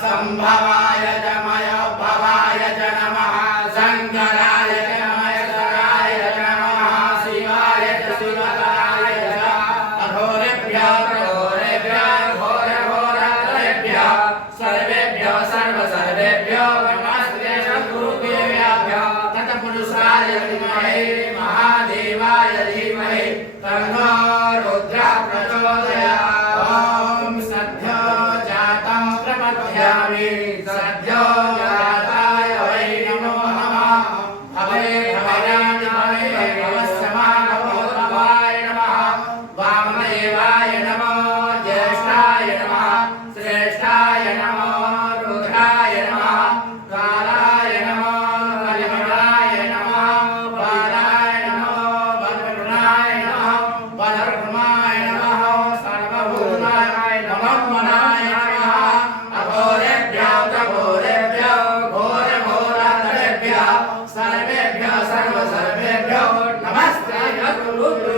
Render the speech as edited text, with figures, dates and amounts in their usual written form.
संभवाय च मय भवाय च नमः शंकराय च महेश्वराय च नमः शिवाय च शिवतराय च अघोरेभ्यः प्रघोरेभ्यः घोरघोरतरेभ्यः सर्वेभ्यो सर्वसर्वेभ्यो नमस्ते सद्गुरुदेवाभ्यः तत्पुरुषाय विद्महे महादेवाय धीमहि तन्नो रुद्रः प्रचोदयात्। सद्यो जाताय वै नमो नमः अभये भवाय नमः वामदेवाय नमो ज्येष्ठाय नमः श्रेष्ठाय नमो रुद्राय नमः कालाय नमो कलिमलाय नमः बालाय नमो बलवनाय नमः बलर्भमाय नमः सर्वभूताय नमः मनाय नमः सर्वेभ्यो सर्वसर्वेभ्यो नमस्ते।